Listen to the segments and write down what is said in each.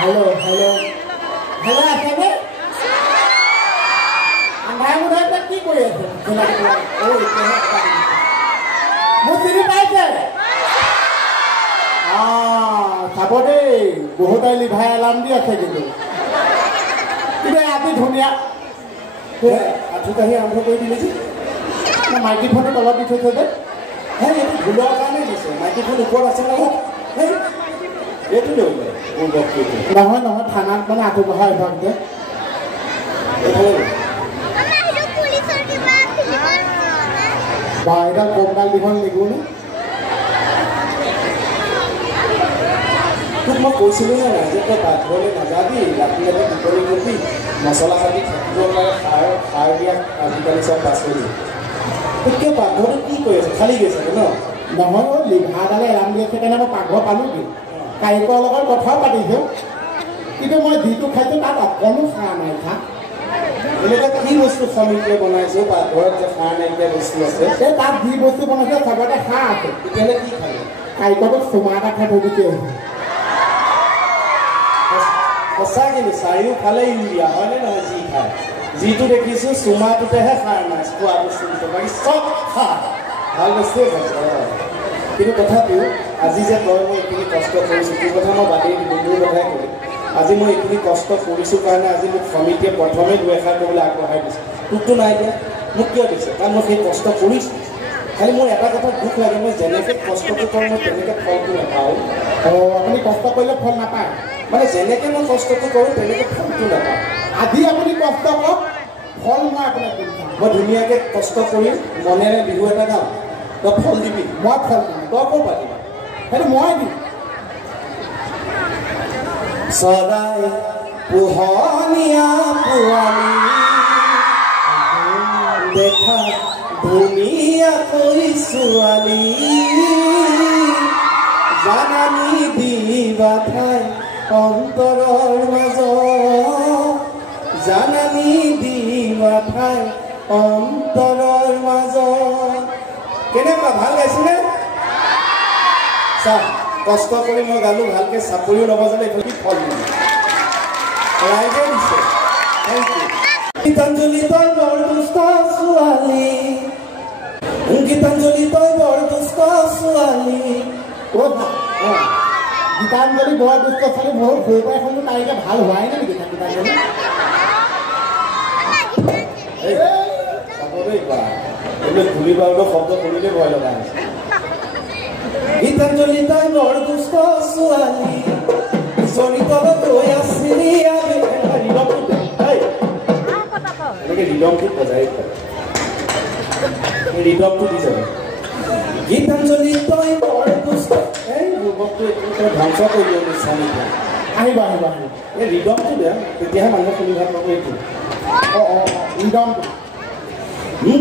hello hello hello आছেনে আমাৰ মনে কি কৰি আছে ও মই চিনি পাইছে চাব দেই বহুতাই লিভাই এলাৰ্ম দি আছে কিন্তু আজি ধুনীয়া আঠুকাহি আৰম্ভ কৰি দিলে যে মাইক্ৰফোনটো তলত দি থৈছে যে এইটো ভুলৰ কাৰণে দিছে মাইক্ৰফোন ওপৰত আছে নহয় এইটো লৈ নহয় নহয় থানাত মানে আঁঠু বহা অভ্যাস যে বা এডাল কমডাল দীঘল লিখো নে তোক মই কৈছিলোঁ নে নাই যে তই পাকঘৰলৈ নাযাবি ৰাতি ৰাতি দুপৰীয়া কৰিবি মছলা পাতি থাকিব পাৰে সাৰ দিয়া আজিকালি চব পাচলি তোক কিয় পাকঘৰটো কি কৰি আছে খালী গৈছে ন নহয় লিভাৰডালে এলাৰ্ম দি আছে কাৰণে মই পাকঘৰ পালোঁগৈ কাৰিকৰ লগত কথাও পাতিছোঁ কিন্তু মই যিটো খাইছোঁ তাত অকণো সাৰ নাই খা এনেকুৱা কি বস্তু সমিতিয়ে বনাইছোঁ পাকঘৰত যে সাৰ নাইকিয়া বস্তু আছে এই তাত যি বস্তু বনাইছে চবতে সাৰ আছে তেতিয়াহ'লে কি খালে কাৰিকৰটো চুমা এটা খাই থৈ গুচি আহিছে সঁচা কিন্তু চাৰিওফালে ইউৰিয়া হয়নে নহয় যি খায় যিটো দেখিছোঁ চুমাটোতেহে সাৰ নাই খোৱা বস্তু বাকী চব সাৰ ভাল বস্তুৱে খাইছে কিন্তু তথাপিও আজি যে তই মই এইখিনি কষ্ট কৰিছোঁ তোৰ কথা মই বাদেই বন্ধুৰ কথাই কৰিম আজি মই এইখিনি কষ্ট কৰিছোঁ কাৰণে আজি মোক সমিতিয়ে প্ৰথমে দুএষাৰ কৰিবলৈ আগবঢ়াই দিছে তোকতো নাই দিয়া মোক কিয় দিছে কাৰণ মই সেই কষ্ট কৰিছোঁ খালি মোৰ এটা কথা দুখ লাগে মই যেনেকৈ কষ্টটো কৰোঁ মই তেনেকৈ ফলটো নাপাওঁ আপুনি কষ্ট কৰিলে ফল নাপায় মানে যেনেকৈ মই কষ্টটো কৰোঁ তেনেকৈ ফলটো নাপাওঁ আজি আপুনি কষ্ট কৰক ফল মই আপোনাক দিম মই ধুনীয়াকৈ কষ্ট কৰিম মনেৰে বিহু এটা গাম তই ফল দিবি মই ফল দিম তই ক'ৰ পাতিবা সেইটো মই দিম সদায় পোহনীয়া পোৱালি দেখা ধুনীয়াকৈ ছোৱালী জানানি দিবা ঠাই অন্তৰৰ মাজত জানানি দিবা ঠাই অন্তৰৰ মাজত কেনেকুৱা ভাল গাইছিলে চা কষ্ট কৰি মই গালোঁ ভালকৈ চাকৰিও নবজালে এইফালে ফল দিলে ৰাইজে দিছে থেংক ইউ গীতাঞ্জলি তই বৰ দুষ্ট ছোৱালী গীতাঞ্জলি তই বৰ দুষ্ট ছোৱালী গীতাঞ্জলি বৰ দুষ্ট ছোৱালী বহুত সৰু পৰাই শুনো তাইকে ভাল হোৱাই নাই নেকি গীতাঞ্জলি চাব দেই বা এইবিলাক ঘূৰি পাবলৈ শব্দ শুনিলে ভয় লগা হৈছে গীতাঞ্জলি তই বৰ দুষ্ট ছোৱালী চৰিতত গৈ আছিলি ৰিদমটো বজাই ৰিদমটো দি যাবে গীতাঞ্জলি তই বৰ দুষ্ট এই যুৱকটো তই ধ্বংস কৰি স্বামী আহিবা আহিবা আহিবা এই ৰিদমটো দিয়া তেতিয়াহে মানুহে শুনি ভাল পাব এইটো ৰিদমটো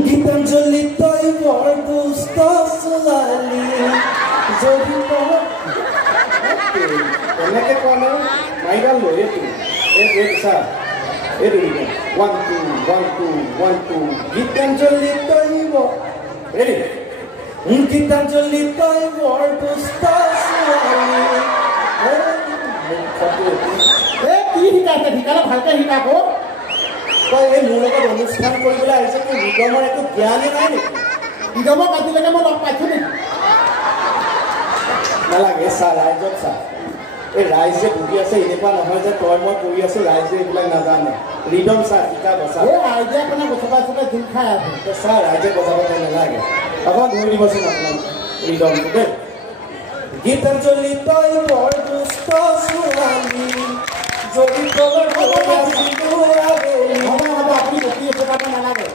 গীতাঞ্জলি তই বৰ দুষ্ট ছোৱালী যদি এনেকৈ কোৱা নাই মাইডাল লৈ এইটো এই চা এইটো ৰিদম 1 2 1 2 1 2 গীতাঞ্জলি তই ৰেডি গীতাঞ্জলি তই বৰ দুষ্ট ছোৱালী কি শিকাইছে শিকালে ভালকৈ শিকাব তই এই মোৰ লগত অনুষ্ঠান কৰিবলৈ আহিছে তোৰ ৰিদমৰ একো জ্ঞানেই নাই নেকি ৰিদমক আজিলৈকে মই লগ পাইছোঁ নেকি নালাগে চা ৰাইজক চা এই ৰাইজে ভুগি আছে এনেকুৱা নহয় যে তই মই কৰি আছোঁ ৰাইজে এইবিলাক নাজানে ৰিদম চা শিকা বচা এই ৰাইজে আপোনাৰ বচবাই চবাই জোল খাই আছে চা ৰাইজে বচাব নালাগে অকণমান ধৰি দিবচোন আপোনাৰ ৰিদমটো দেই গীতাঞ্জলি তই বৰ দুষ্ট ছোৱালী যদি তলৰ আপুনি বকি এসোপাব নালাগে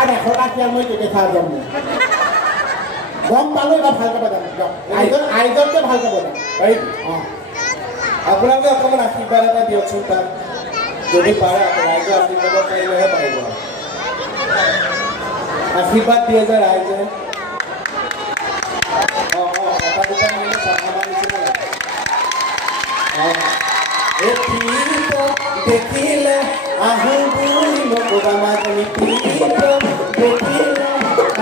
আৰু এশটা কিয় মই দেখা যাম গম পালোঁ এবাৰ ভালকৈ বজাম আইজনকে ভালকৈ বজাম পাৰিবি অঁ আপোনালোকে অকণমান আশীৰ্বাদ এটা দিয়কচোন তাক যদি পাৰে ৰাইজে আশীৰ্বাদ পাৰিলেহে পাৰিব আশীৰ্বাদ দিয়ে যে ৰাইজে অঁ অঁ এটা দুটা মানে চাফা নিচিনা দেখিলে আহোঁ বুলি নকবা মাজনী দেখিলে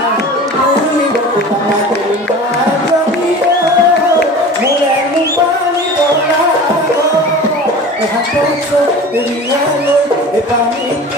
আহোঁ বুলি নকবা মাজনী মোৰে পানী পথ ৰিঙালৈ পানী